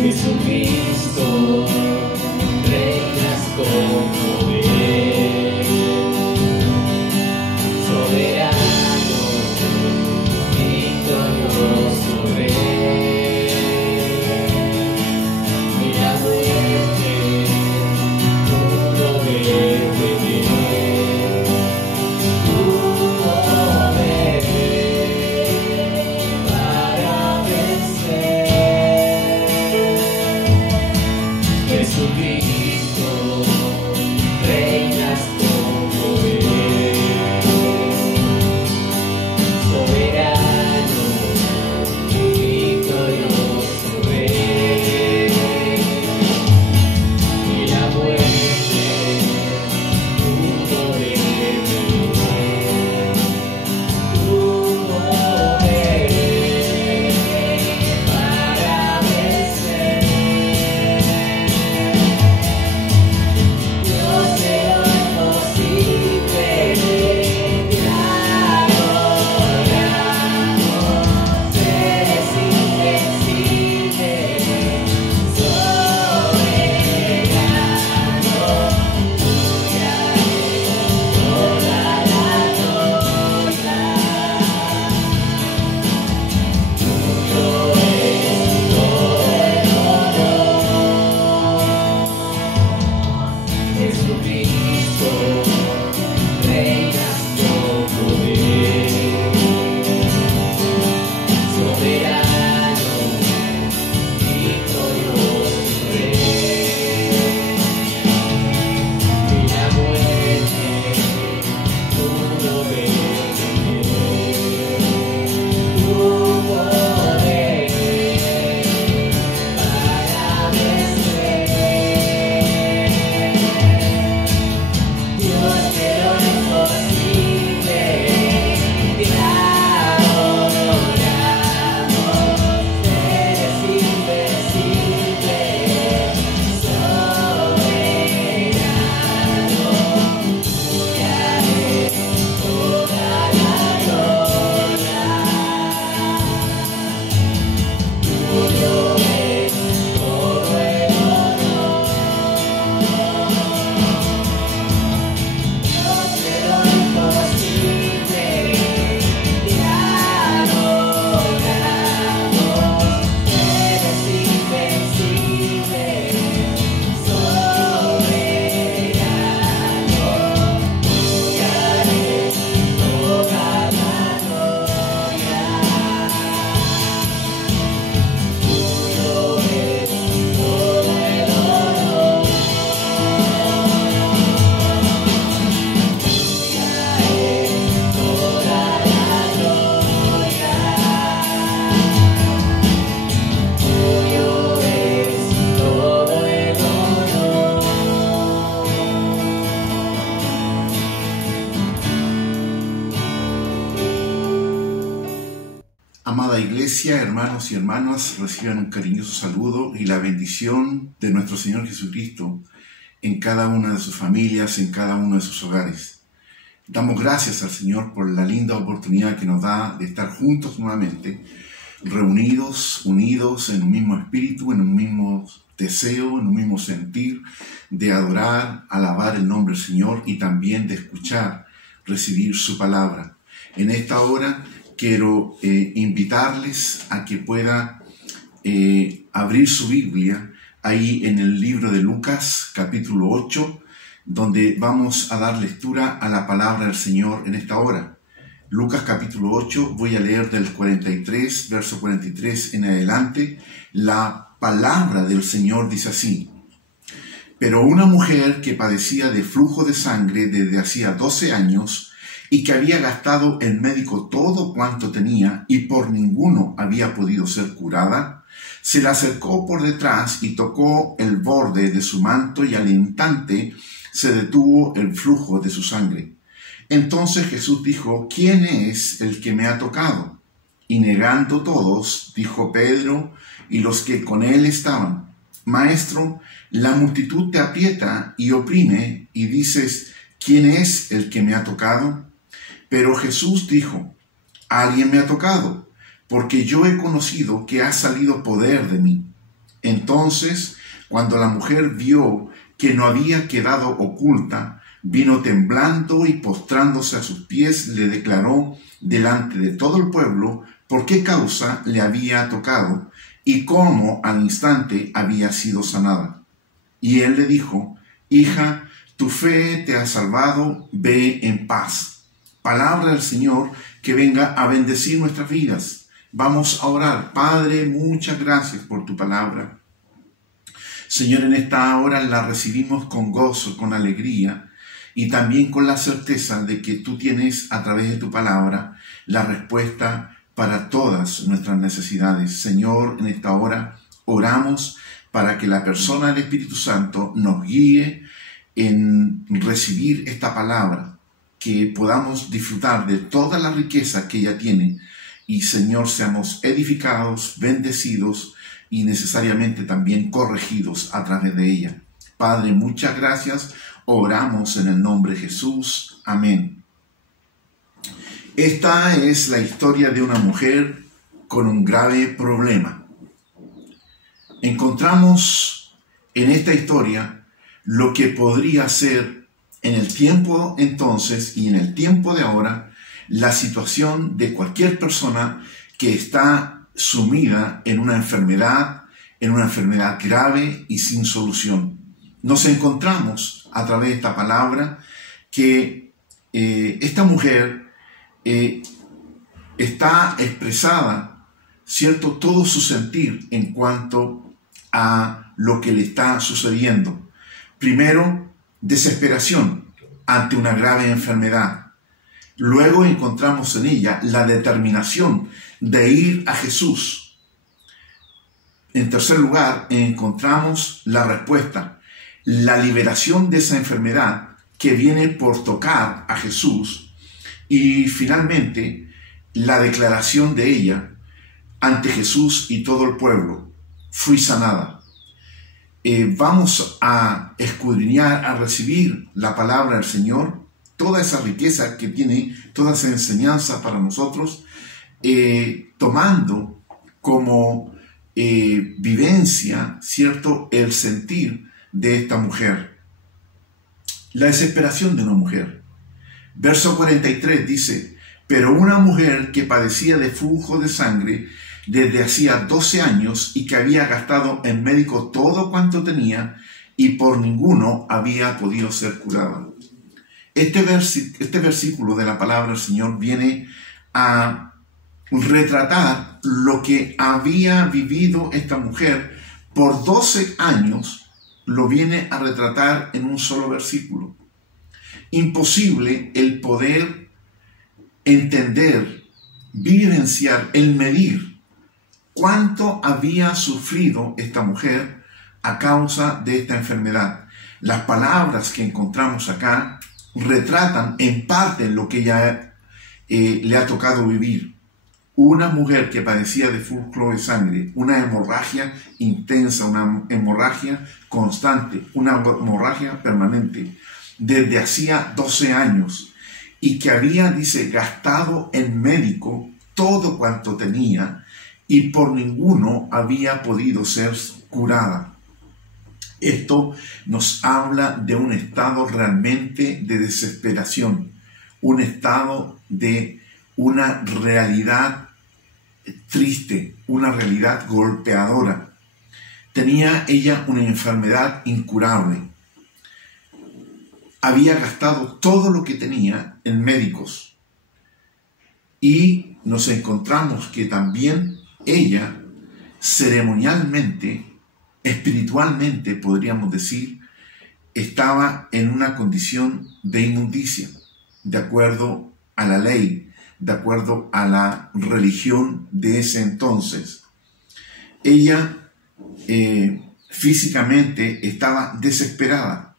Jesucristo, reinas con poder, soberano, victorioso Rey. Y la muerte pudo detener, tuvo poder para vencer. Jesucristo, reinas con poder, soberano, victorioso Rey. Y la muerte pudo detener, tuvo poder para vencer. Dios de lo imposible, te adoramos, eres invencible, soberano, tuya es toda la gloria, tuyo es todo el honor. Jesucristo, reinas con poder, soberano, victorioso Rey. Y la muerte pudo detener, tuvo poder para vencer. Dios de lo imposible, te adoramos, eres invencible, soberano, tuya es toda la gloria, tuyo es todo el honor. Dios de lo imposible, te adoramos, eres invencible, soberano, tuya es toda la gloria, tuyo es todo el honor. Tuya es toda la gloria, tuyo es todo el honor. Amada Iglesia, hermanos y hermanas, reciban un cariñoso saludo y la bendición de nuestro Señor Jesucristo en cada una de sus familias, en cada uno de sus hogares. Damos gracias al Señor por la linda oportunidad que nos da de estar juntos nuevamente, reunidos, unidos en un mismo espíritu, en un mismo deseo, en un mismo sentir, de adorar, alabar el nombre del Señor y también de escuchar, recibir su palabra. En esta hora quiero invitarles a que pueda abrir su Biblia ahí en el libro de Lucas, capítulo 8, donde vamos a dar lectura a la palabra del Señor en esta hora. Lucas capítulo 8, voy a leer del 43, verso 43 en adelante. La palabra del Señor dice así: Pero una mujer que padecía de flujo de sangre desde hacía 12 años y que había gastado el médico todo cuanto tenía y por ninguno había podido ser curada, se le acercó por detrás y tocó el borde de su manto y al instante se detuvo el flujo de su sangre. Entonces Jesús dijo: ¿Quién es el que me ha tocado? Y negando todos, dijo Pedro y los que con él estaban: Maestro, la multitud te aprieta y oprime y dices: ¿Quién es el que me ha tocado? Pero Jesús dijo: Alguien me ha tocado, porque yo he conocido que ha salido poder de mí. Entonces, cuando la mujer vio que no había quedado oculta, vino temblando y postrándose a sus pies, le declaró delante de todo el pueblo por qué causa le había tocado y cómo al instante había sido sanada. Y él le dijo: hija, tu fe te ha salvado, ve en paz. Palabra del Señor que venga a bendecir nuestras vidas. Vamos a orar. Padre, muchas gracias por tu palabra. Señor, en esta hora la recibimos con gozo, con alegría y también con la certeza de que tú tienes a través de tu palabra la respuesta para todas nuestras necesidades. Señor, en esta hora oramos para que la persona del Espíritu Santo nos guíe en recibir esta palabra, que podamos disfrutar de toda la riqueza que ella tiene y, Señor, seamos edificados, bendecidos y necesariamente también corregidos a través de ella. Padre, muchas gracias. Oramos en el nombre de Jesús. Amén. Esta es la historia de una mujer con un grave problema. Encontramos en esta historia lo que podría ser en el tiempo entonces y en el tiempo de ahora la situación de cualquier persona que está sumida en una enfermedad grave y sin solución. Nos encontramos a través de esta palabra que esta mujer está expresada, ¿cierto?, todo su sentir en cuanto a lo que le está sucediendo. Primero, desesperación ante una grave enfermedad. Luego encontramos en ella la determinación de ir a Jesús. En tercer lugar, encontramos la respuesta, la liberación de esa enfermedad que viene por tocar a Jesús. Y finalmente, la declaración de ella ante Jesús y todo el pueblo: fui sanada. Vamos a escudriñar, a recibir la palabra del Señor, toda esa riqueza que tiene, toda esa enseñanza para nosotros, tomando como vivencia, ¿cierto?, el sentir de esta mujer. La desesperación de una mujer. Verso 43 dice: pero una mujer que padecía de flujo de sangre desde hacía 12 años y que había gastado en médico todo cuanto tenía y por ninguno había podido ser curada. Este versículo de la palabra del Señor viene a retratar lo que había vivido esta mujer por 12 años, lo viene a retratar en un solo versículo. Imposible el poder entender, vivenciar, el medir cuánto había sufrido esta mujer a causa de esta enfermedad. Las palabras que encontramos acá retratan en parte lo que ella le ha tocado vivir. Una mujer que padecía de flujo de sangre, una hemorragia intensa, una hemorragia constante, una hemorragia permanente, desde hacía 12 años, y que había, dice, gastado en médico todo cuanto tenía, y por ninguno había podido ser curada. Esto nos habla de un estado realmente de desesperación, un estado de una realidad triste, una realidad golpeadora. Tenía ella una enfermedad incurable. Había gastado todo lo que tenía en médicos. Y nos encontramos que también ella, ceremonialmente, espiritualmente, podríamos decir, estaba en una condición de inmundicia, de acuerdo a la ley, de acuerdo a la religión de ese entonces. Ella físicamente estaba desesperada,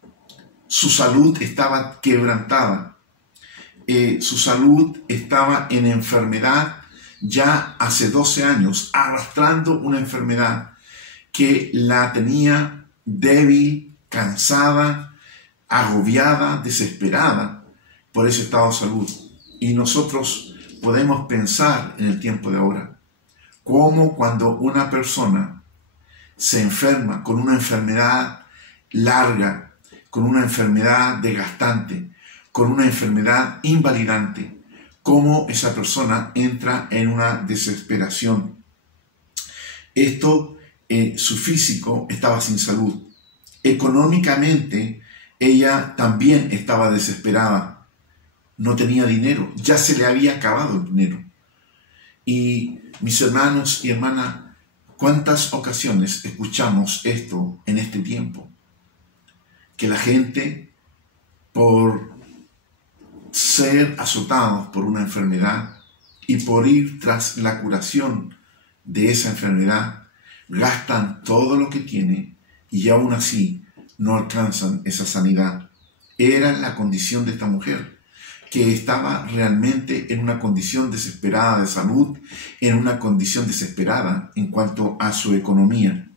su salud estaba quebrantada, su salud estaba en enfermedad ya hace 12 años, arrastrando una enfermedad que la tenía débil, cansada, agobiada, desesperada por ese estado de salud. Y nosotros podemos pensar en el tiempo de ahora, cómo cuando una persona se enferma con una enfermedad larga, con una enfermedad desgastante, con una enfermedad invalidante, cómo esa persona entra en una desesperación. Su físico estaba sin salud. Económicamente, ella también estaba desesperada. No tenía dinero, ya se le había acabado el dinero. Y mis hermanos y hermanas, ¿cuántas ocasiones escuchamos esto en este tiempo? Que la gente, por ser azotados por una enfermedad y por ir tras la curación de esa enfermedad, gastan todo lo que tienen y aún así no alcanzan esa sanidad. Era la condición de esta mujer, que estaba realmente en una condición desesperada de salud, en una condición desesperada en cuanto a su economía.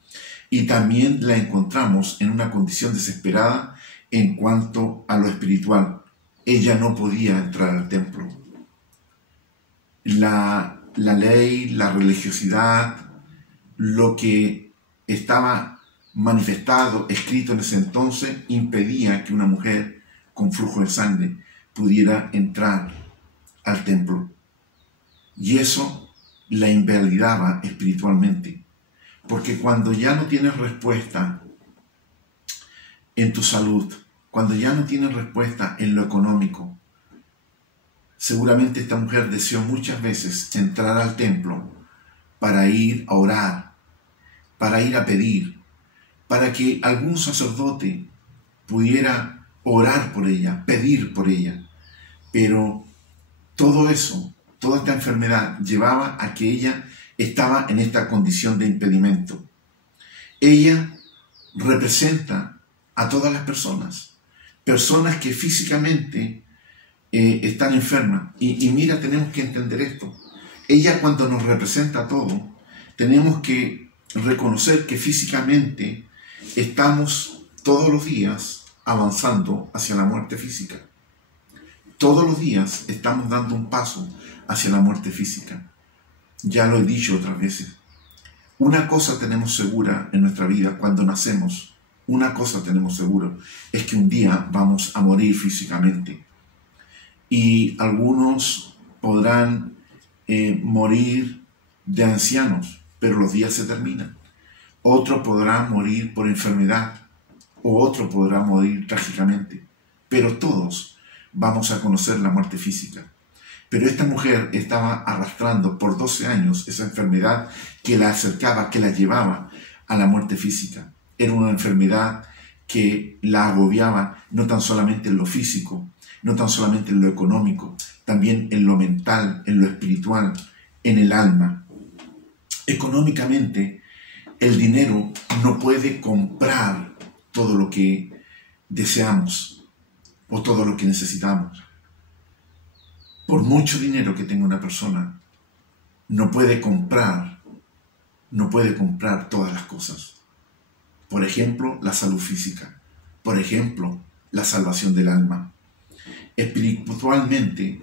Y también la encontramos en una condición desesperada en cuanto a lo espiritual. Ella no podía entrar al templo. La ley, la religiosidad, lo que estaba manifestado, escrito en ese entonces, impedía que una mujer con flujo de sangre pudiera entrar al templo. Y eso la invalidaba espiritualmente. Porque cuando ya no tienes respuesta en tu salud, cuando ya no tienes respuesta en lo económico, seguramente esta mujer deseó muchas veces entrar al templo para ir a orar, para ir a pedir, para que algún sacerdote pudiera orar por ella, pedir por ella. Pero todo eso, toda esta enfermedad llevaba a que ella estaba en esta condición de impedimento. Ella representa a todas las personas que físicamente están enfermas. Y mira, tenemos que entender esto. Ella, cuando nos representa a todos, tenemos que reconocer que físicamente estamos todos los días avanzando hacia la muerte física. Todos los días estamos dando un paso hacia la muerte física. Ya lo he dicho otras veces. Una cosa tenemos segura en nuestra vida cuando nacemos. Una cosa tenemos seguro, es que un día vamos a morir físicamente. Y algunos podrán morir de ancianos, pero los días se terminan. Otro podrá morir por enfermedad, o otro podrá morir trágicamente. Pero todos vamos a conocer la muerte física. Pero esta mujer estaba arrastrando por 12 años esa enfermedad que la acercaba, que la llevaba a la muerte física. Era una enfermedad que la agobiaba no tan solamente en lo físico, no tan solamente en lo económico, también en lo mental, en lo espiritual, en el alma. Económicamente, el dinero no puede comprar todo lo que deseamos o todo lo que necesitamos. Por mucho dinero que tenga una persona, no puede comprar todas las cosas. Por ejemplo, la salud física. Por ejemplo, la salvación del alma. Espiritualmente,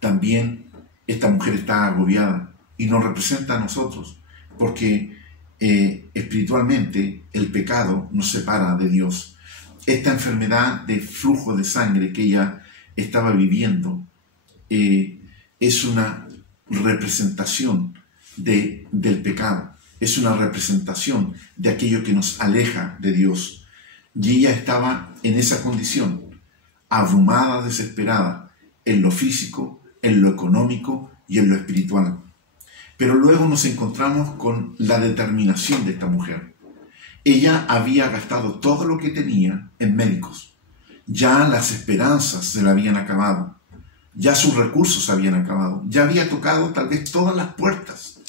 también esta mujer está agobiada y nos representa a nosotros, porque espiritualmente el pecado nos separa de Dios. Esta enfermedad de flujo de sangre que ella estaba viviendo es una representación del pecado. Es una representación de aquello que nos aleja de Dios. Y ella estaba en esa condición, abrumada, desesperada, en lo físico, en lo económico y en lo espiritual. Pero luego nos encontramos con la determinación de esta mujer. Ella había gastado todo lo que tenía en médicos. Ya las esperanzas se le habían acabado. Ya sus recursos se habían acabado. Ya había tocado tal vez todas las puertas.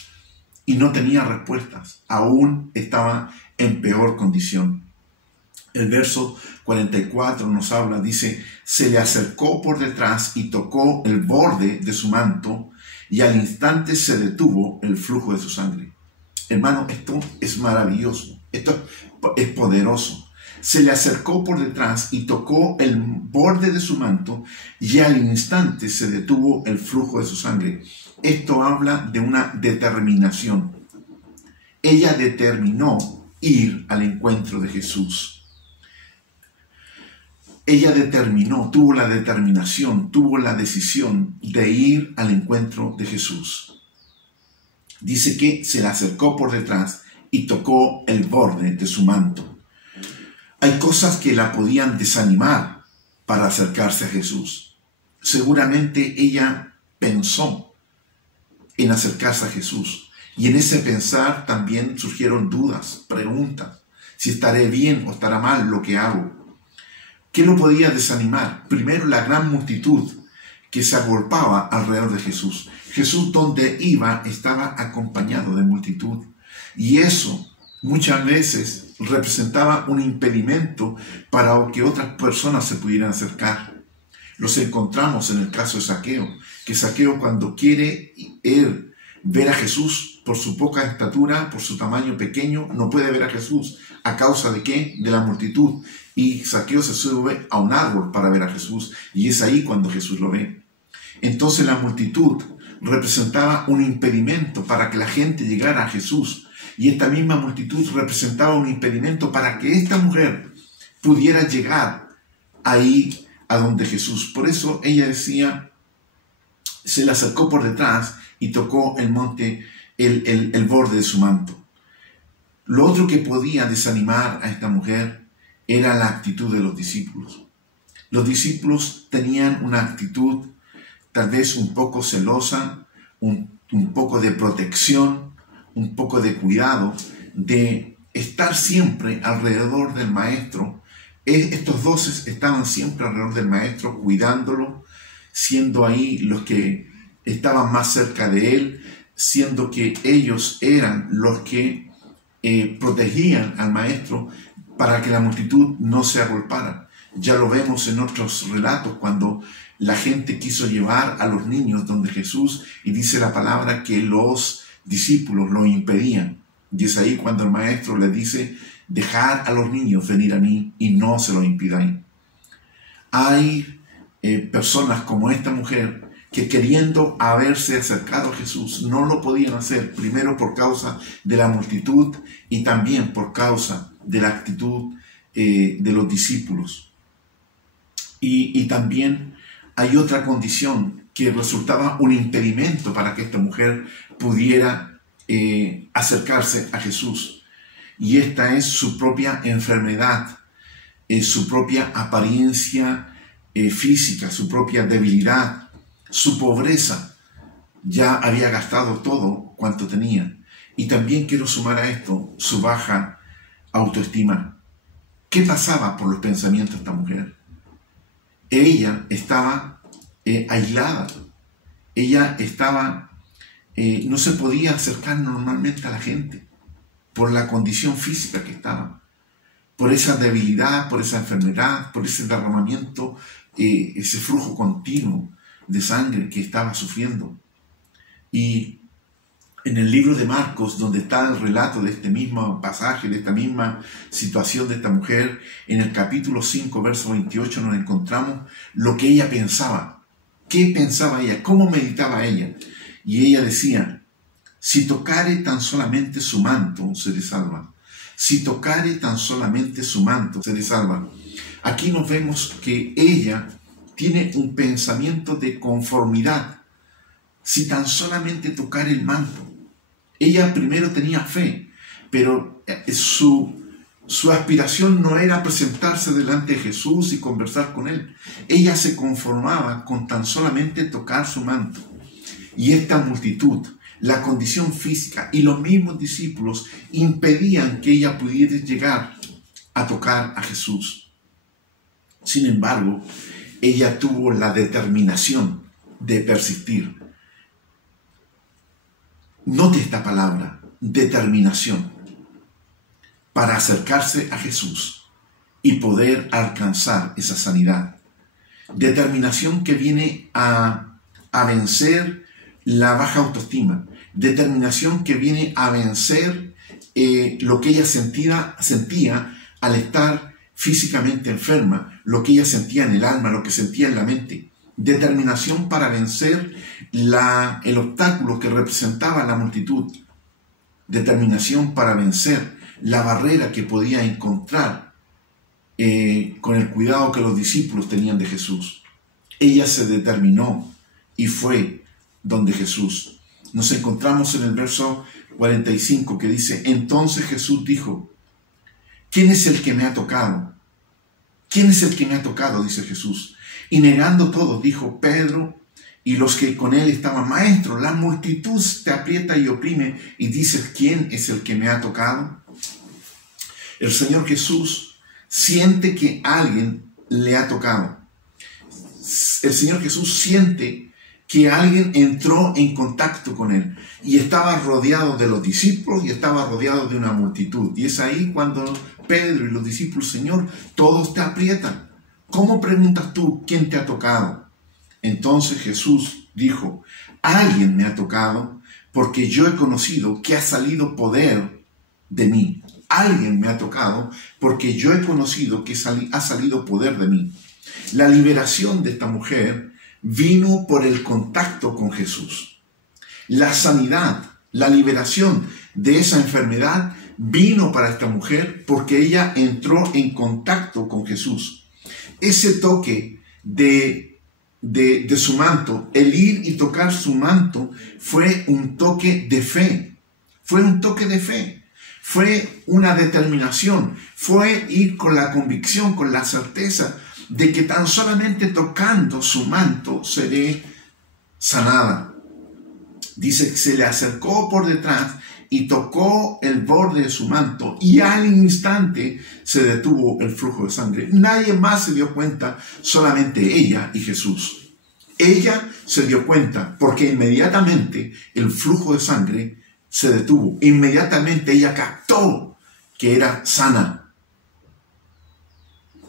Y no tenía respuestas, aún estaba en peor condición. El verso 44 nos habla, dice, se le acercó por detrás y tocó el borde de su manto, y al instante se detuvo el flujo de su sangre. Hermano, esto es maravilloso, esto es poderoso. Se le acercó por detrás y tocó el borde de su manto, y al instante se detuvo el flujo de su sangre. Esto habla de una determinación. Ella determinó ir al encuentro de Jesús. Ella tuvo la determinación, tuvo la decisión de ir al encuentro de Jesús. Dice que se le acercó por detrás y tocó el borde de su manto. Hay cosas que la podían desanimar para acercarse a Jesús. Seguramente ella pensó en acercarse a Jesús. Y en ese pensar también surgieron dudas, preguntas. Si estaré bien o estará mal lo que hago. ¿Qué lo podía desanimar? Primero, la gran multitud que se agolpaba alrededor de Jesús. Jesús, donde iba, estaba acompañado de multitud. Y eso muchas veces representaba un impedimento para que otras personas se pudieran acercar. Los encontramos en el caso de Zaqueo, que Zaqueo, cuando quiere ver a Jesús, por su poca estatura, por su tamaño pequeño, no puede ver a Jesús. ¿A causa de qué? De la multitud. Y Zaqueo se sube a un árbol para ver a Jesús, y es ahí cuando Jesús lo ve. Entonces la multitud representaba un impedimento para que la gente llegara a Jesús, y esta misma multitud representaba un impedimento para que esta mujer pudiera llegar ahí a donde Jesús. Por eso ella decía, se le acercó por detrás y tocó el borde de su manto. Lo otro que podía desanimar a esta mujer era la actitud de los discípulos. Los discípulos tenían una actitud tal vez un poco celosa, un poco de protección, un poco de cuidado, de estar siempre alrededor del Maestro. Estos 12 estaban siempre alrededor del Maestro, cuidándolo, siendo ahí los que estaban más cerca de él, siendo que ellos eran los que protegían al Maestro para que la multitud no se agolpara. Ya lo vemos en otros relatos cuando la gente quiso llevar a los niños donde Jesús, y dice la palabra que los discípulos lo impedían. Y es ahí cuando el Maestro le dice, dejad a los niños venir a mí y no se lo impidáis. Hay personas como esta mujer que, queriendo haberse acercado a Jesús, no lo podían hacer, primero por causa de la multitud y también por causa de la actitud de los discípulos. Y también hay otra condición que resultaba un impedimento para que esta mujer pudiera acercarse a Jesús. Y esta es su propia enfermedad, su propia apariencia física, su propia debilidad, su pobreza. Ya había gastado todo cuanto tenía. Y también quiero sumar a esto su baja autoestima. ¿Qué pasaba por los pensamientos de esta mujer? Ella estaba aislada. Ella estaba, no se podía acercar normalmente a la gente por la condición física que estaba, por esa debilidad, por esa enfermedad, por ese derramamiento, ese flujo continuo de sangre que estaba sufriendo. Y en el libro de Marcos, donde está el relato de este mismo pasaje, de esta misma situación de esta mujer, en el capítulo 5, verso 28, nos encontramos lo que ella pensaba. ¿Qué pensaba ella? ¿Cómo meditaba ella? Y ella decía, si tocare tan solamente su manto, seré salva. Si tocare tan solamente su manto, seré salva. Aquí nos vemos que ella tiene un pensamiento de conformidad. Si tan solamente tocar el manto. Ella primero tenía fe, pero su aspiración no era presentarse delante de Jesús y conversar con él. Ella se conformaba con tan solamente tocar su manto. Y esta multitud, la condición física y los mismos discípulos impedían que ella pudiera llegar a tocar a Jesús. Sin embargo, ella tuvo la determinación de persistir. Note esta palabra, determinación, para acercarse a Jesús y poder alcanzar esa sanidad. Determinación que viene a vencer la baja autoestima. Determinación que viene a vencer lo que ella sentía al estar físicamente enferma, lo que ella sentía en el alma, lo que sentía en la mente. Determinación para vencer el obstáculo que representaba la multitud. Determinación para vencer la barrera que podía encontrar con el cuidado que los discípulos tenían de Jesús. Ella se determinó y fue donde Jesús. Nos encontramos en el verso 45 que dice: entonces Jesús dijo: ¿quién es el que me ha tocado? ¿Quién es el que me ha tocado?, dice Jesús. Y negando todos, dijo: Pedro y los que con él estaban: Maestro, la multitud te aprieta y oprime y dices: ¿quién es el que me ha tocado? El Señor Jesús siente que alguien le ha tocado. El Señor Jesús siente que alguien entró en contacto con él y estaba rodeado de los discípulos y estaba rodeado de una multitud. Y es ahí cuando Pedro y los discípulos: Señor, todos te aprietan. ¿Cómo preguntas tú quién te ha tocado? Entonces Jesús dijo: alguien me ha tocado, porque yo he conocido que ha salido poder de mí. Alguien me ha tocado porque yo he conocido que ha salido poder de mí. La liberación de esta mujer vino por el contacto con Jesús. La sanidad, la liberación de esa enfermedad vino para esta mujer porque ella entró en contacto con Jesús. Ese toque de su manto, el ir y tocar su manto, fue un toque de fe. Fue un toque de fe. Fue una determinación. Fue ir con la convicción, con la certeza de que tan solamente tocando su manto seré sanada. Dice que se le acercó por detrás y tocó el borde de su manto, y al instante se detuvo el flujo de sangre. Nadie más se dio cuenta, solamente ella y Jesús. Ella se dio cuenta porque inmediatamente el flujo de sangre se detuvo. Inmediatamente ella captó que era sana.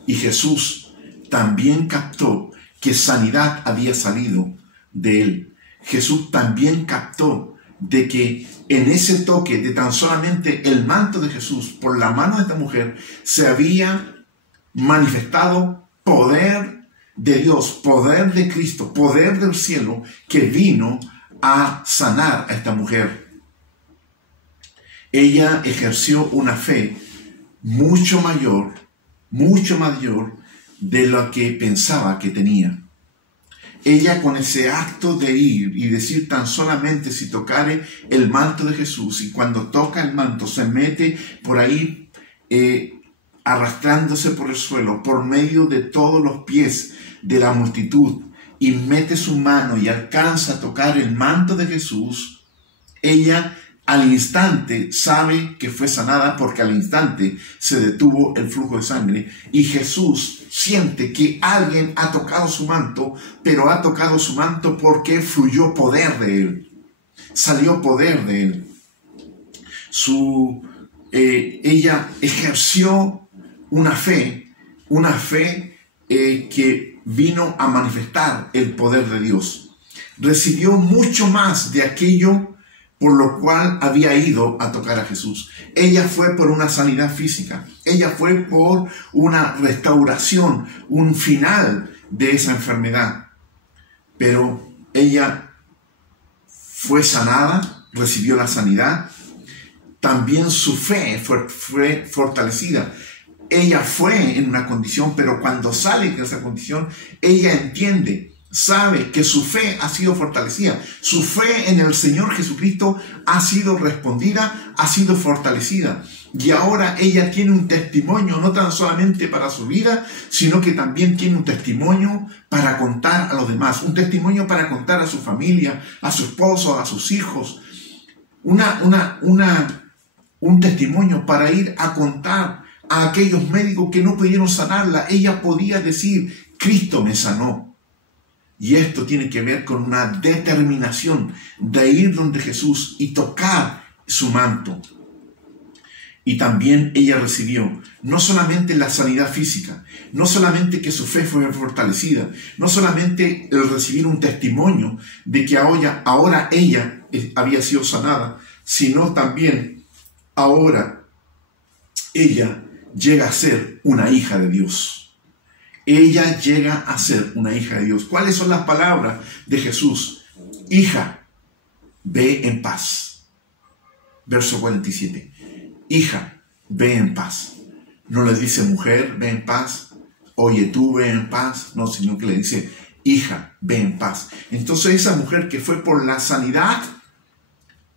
Y Jesús también captó que sanidad había salido de él. Jesús también captó de que en ese toque de tan solamente el manto de Jesús por la mano de esta mujer se había manifestado poder de Dios, poder de Cristo, poder del cielo que vino a sanar a esta mujer. Ella ejerció una fe mucho mayor de lo que pensaba que tenía. Ella, con ese acto de ir y decir tan solamente si tocare el manto de Jesús, y cuando toca el manto se mete por ahí arrastrándose por el suelo, por medio de todos los pies de la multitud, y mete su mano y alcanza a tocar el manto de Jesús, ella al instante sabe que fue sanada, porque al instante se detuvo el flujo de sangre. Y Jesús siente que alguien ha tocado su manto, pero ha tocado su manto porque fluyó poder de él. Salió poder de él. Ella ejerció una fe que vino a manifestar el poder de Dios. Recibió mucho más de aquello por lo cual había ido a tocar a Jesús. Ella fue por una sanidad física. Ella fue por una restauración, un final de esa enfermedad. Pero ella fue sanada, recibió la sanidad. También su fe fue fortalecida. Ella fue en una condición, pero cuando sale de esa condición, ella entiende, sabe que su fe ha sido fortalecida. Su fe en el Señor Jesucristo ha sido respondida, ha sido fortalecida. Y ahora ella tiene un testimonio, no tan solamente para su vida, sino que también tiene un testimonio para contar a los demás. Un testimonio para contar a su familia, a su esposo, a sus hijos. Un testimonio para ir a contar a aquellos médicos que no pudieron sanarla. Ella podía decir: Cristo me sanó. Y esto tiene que ver con una determinación de ir donde Jesús y tocar su manto. Y también ella recibió no solamente la sanidad física, no solamente que su fe fue fortalecida, no solamente el recibir un testimonio de que ahora ella había sido sanada, sino también ahora ella llega a ser una hija de Dios. Ella llega a ser una hija de Dios. ¿Cuáles son las palabras de Jesús? Hija, ve en paz. Verso 47. Hija, ve en paz. No le dice mujer, ve en paz. Oye, tú ve en paz. No, sino que le dice, hija, ve en paz. Entonces esa mujer que fue por la sanidad,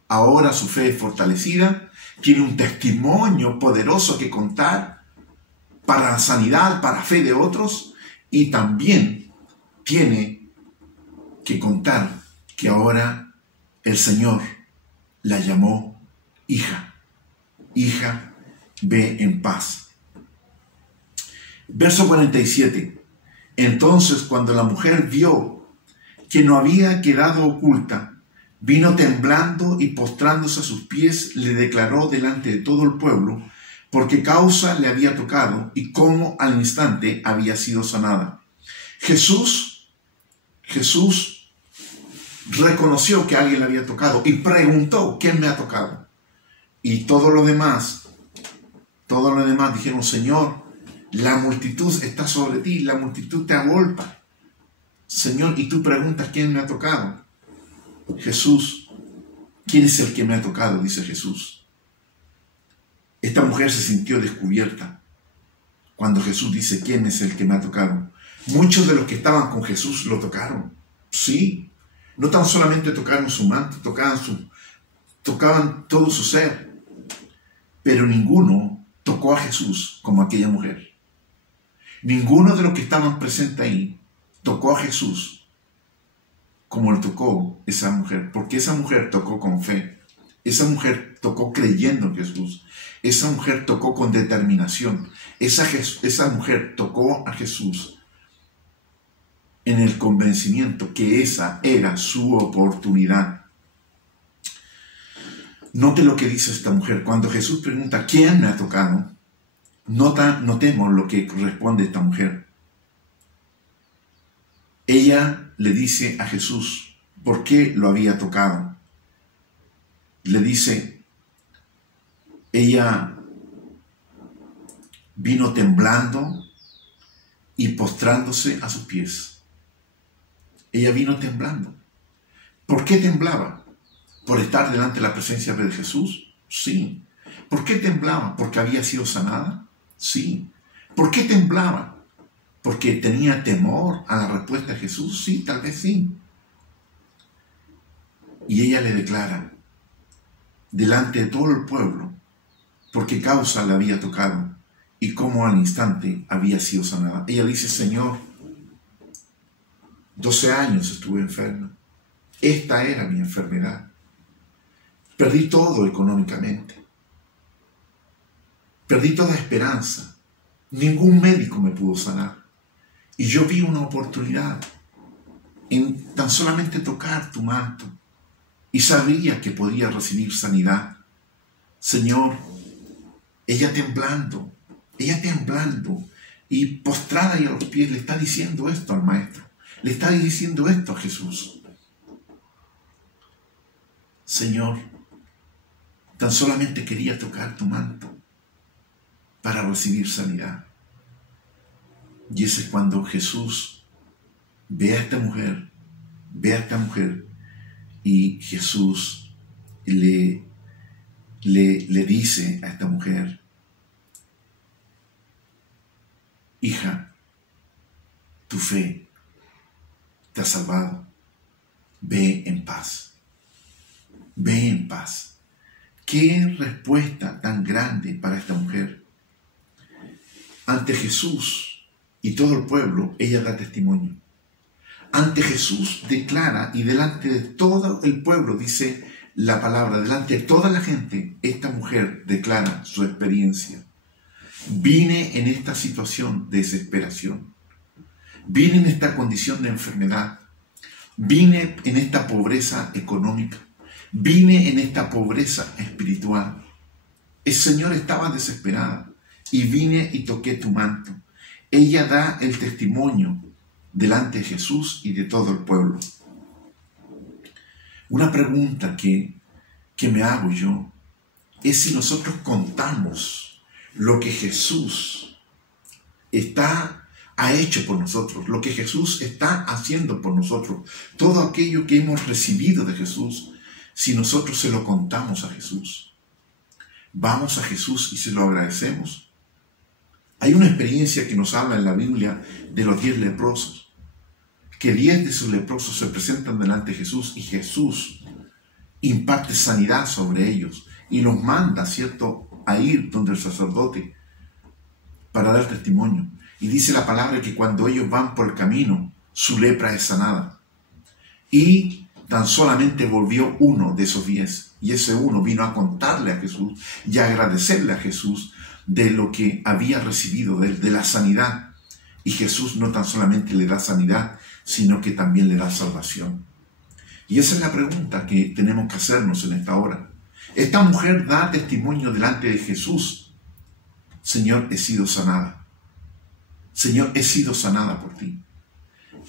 ahora su fe es fortalecida, tiene un testimonio poderoso que contar para la sanidad, para fe de otros, y también tiene que contar que ahora el Señor la llamó hija. Hija, ve en paz. Verso 47. Entonces, cuando la mujer vio que no había quedado oculta, vino temblando y postrándose a sus pies, le declaró delante de todo el pueblo por qué causa le había tocado y cómo al instante había sido sanada. Jesús reconoció que alguien le había tocado y preguntó, ¿quién me ha tocado? Y todo lo demás dijeron, Señor, la multitud está sobre ti, la multitud te agolpa. Señor, y tú preguntas, ¿quién me ha tocado? Jesús, ¿quién es el que me ha tocado? Dice Jesús. Esta mujer se sintió descubierta cuando Jesús dice, ¿quién es el que me ha tocado? Muchos de los que estaban con Jesús lo tocaron. Sí, no tan solamente tocaron su manto, tocaban todo su ser. Pero ninguno tocó a Jesús como aquella mujer. Ninguno de los que estaban presentes ahí tocó a Jesús como le tocó esa mujer, porque esa mujer tocó con fe, esa mujer tocó creyendo en Jesús, esa mujer tocó con determinación, esa mujer tocó a Jesús en el convencimiento que esa era su oportunidad. Note lo que dice esta mujer. Cuando Jesús pregunta, ¿quién me ha tocado? Notemos lo que responde esta mujer. Ella le dice a Jesús por qué lo había tocado. Le dice, ella vino temblando y postrándose a sus pies. Ella vino temblando. ¿Por qué temblaba? ¿Por estar delante de la presencia de Jesús? Sí. ¿Por qué temblaba? ¿Porque había sido sanada? Sí. ¿Por qué temblaba? ¿Porque tenía temor a la respuesta de Jesús? Sí, tal vez sí. Y ella le declara, delante de todo el pueblo, por qué causa la había tocado y cómo al instante había sido sanada. Ella dice, Señor, 12 años estuve enferma. Esta era mi enfermedad. Perdí todo económicamente. Perdí toda esperanza. Ningún médico me pudo sanar. Y yo vi una oportunidad en tan solamente tocar tu manto. Y sabía que podía recibir sanidad. Señor, ella temblando y postrada y a los pies le está diciendo esto al Maestro. Le está diciendo esto a Jesús. Señor, tan solamente quería tocar tu manto para recibir sanidad. Y ese es cuando Jesús ve a esta mujer, y Jesús le dice a esta mujer, hija, tu fe te ha salvado, ve en paz, ve en paz. ¿Qué respuesta tan grande para esta mujer? Ante Jesús y todo el pueblo, ella da testimonio. Ante Jesús declara, y delante de todo el pueblo, dice la palabra, delante de toda la gente, esta mujer declara su experiencia. Vine en esta situación de desesperación. Vine en esta condición de enfermedad. Vine en esta pobreza económica. Vine en esta pobreza espiritual. El Señor estaba desesperada y vine y toqué tu manto. Ella da el testimonio delante de Jesús y de todo el pueblo. Una pregunta que me hago yo es si nosotros contamos lo que Jesús ha hecho por nosotros, lo que Jesús está haciendo por nosotros, todo aquello que hemos recibido de Jesús, si nosotros se lo contamos a Jesús. vamos a Jesús y se lo agradecemos. Hay una experiencia que nos habla en la Biblia de los 10 leprosos, que 10 de esos leprosos se presentan delante de Jesús y Jesús imparte sanidad sobre ellos y los manda, ¿cierto?, a ir donde el sacerdote para dar testimonio. Y dice la palabra que cuando ellos van por el camino, su lepra es sanada. Y tan solamente volvió uno de esos 10. Y ese uno vino a contarle a Jesús y a agradecerle a Jesús de lo que había recibido de la sanidad. Y Jesús no tan solamente le da sanidad, sino que también le da salvación. Y esa es la pregunta que tenemos que hacernos en esta hora. Esta mujer da testimonio delante de Jesús. Señor, he sido sanada. Señor, he sido sanada por ti.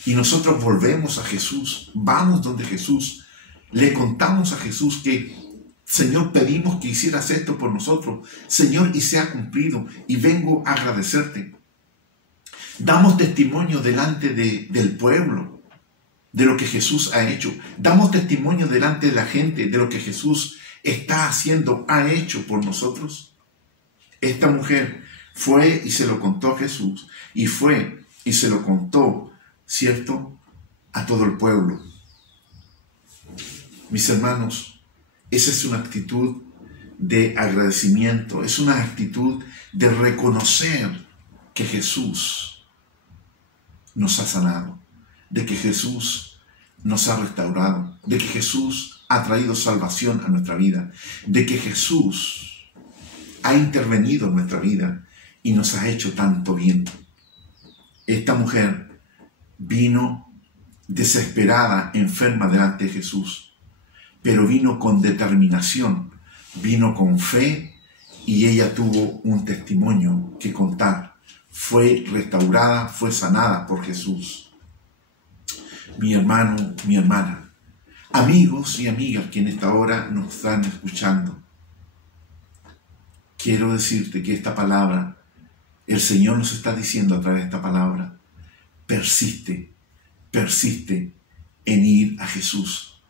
Y nosotros volvemos a Jesús, vamos donde Jesús, le contamos a Jesús que, Señor, pedimos que hicieras esto por nosotros, Señor, y se ha cumplido, y vengo a agradecerte. Damos testimonio delante del pueblo, de lo que Jesús ha hecho. Damos testimonio delante de la gente, de lo que Jesús está haciendo, ha hecho por nosotros. Esta mujer fue y se lo contó a Jesús, y fue y se lo contó, ¿cierto?, a todo el pueblo. Mis hermanos, esa es una actitud de agradecimiento, es una actitud de reconocer que Jesús nos ha sanado, de que Jesús nos ha restaurado, de que Jesús ha traído salvación a nuestra vida, de que Jesús ha intervenido en nuestra vida y nos ha hecho tanto bien. Esta mujer vino desesperada, enferma delante de Jesús, pero vino con determinación, vino con fe y ella tuvo un testimonio que contar. Fue restaurada, fue sanada por Jesús. Mi hermano, mi hermana, amigos y amigas que en esta hora nos están escuchando, quiero decirte que esta palabra, el Señor nos está diciendo a través de esta palabra, persiste, persiste en ir a Jesús.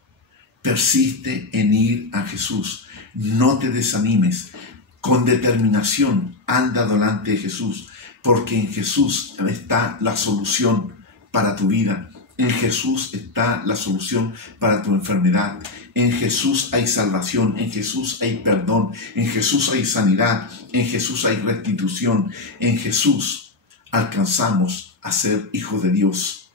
Persiste en ir a Jesús. No te desanimes. Con determinación anda delante de Jesús, porque en Jesús está la solución para tu vida. En Jesús está la solución para tu enfermedad. En Jesús hay salvación, en Jesús hay perdón, en Jesús hay sanidad, en Jesús hay restitución. En Jesús alcanzamos a ser hijos de Dios.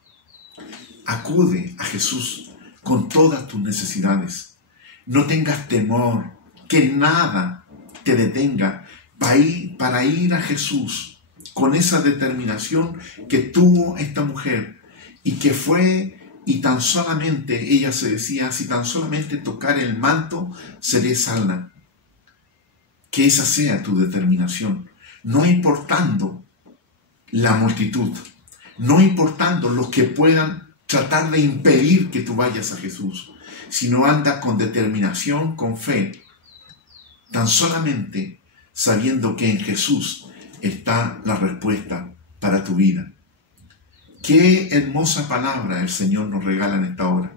Acude a Jesús con todas tus necesidades. No tengas temor, que nada te detenga para ir a Jesús con esa determinación que tuvo esta mujer y que fue, y tan solamente ella se decía, si tan solamente tocar el manto, seré sana. Que esa sea tu determinación, no importando la multitud, no importando los que puedan tratar de impedir que tú vayas a Jesús, sino anda con determinación, con fe, tan solamente sabiendo que en Jesús está la respuesta para tu vida. Qué hermosa palabra el Señor nos regala en esta hora.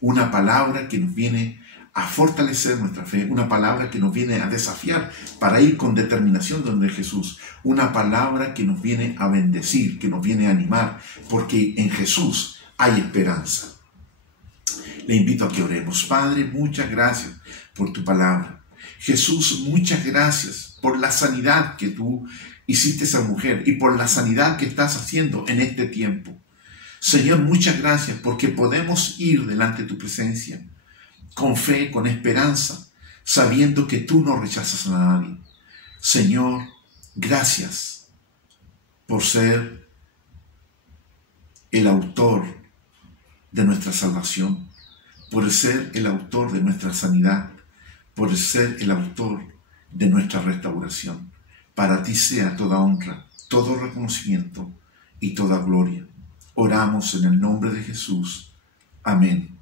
Una palabra que nos viene a fortalecer nuestra fe, una palabra que nos viene a desafiar para ir con determinación donde Jesús, una palabra que nos viene a bendecir, que nos viene a animar, porque en Jesús hay esperanza. Le invito a que oremos. Padre, muchas gracias por tu palabra. Jesús, muchas gracias por la sanidad que tú hiciste a esa mujer y por la sanidad que estás haciendo en este tiempo. Señor, muchas gracias porque podemos ir delante de tu presencia con fe, con esperanza, sabiendo que tú no rechazas a nadie. Señor, gracias por ser el autor de nuestra salvación, por ser el autor de nuestra sanidad, por ser el autor de nuestra restauración. Para ti sea toda honra, todo reconocimiento y toda gloria. Oramos en el nombre de Jesús. Amén.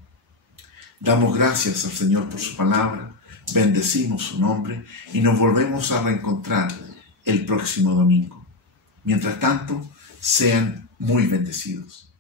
Damos gracias al Señor por su palabra, bendecimos su nombre y nos volvemos a reencontrar el próximo domingo. Mientras tanto, sean muy bendecidos.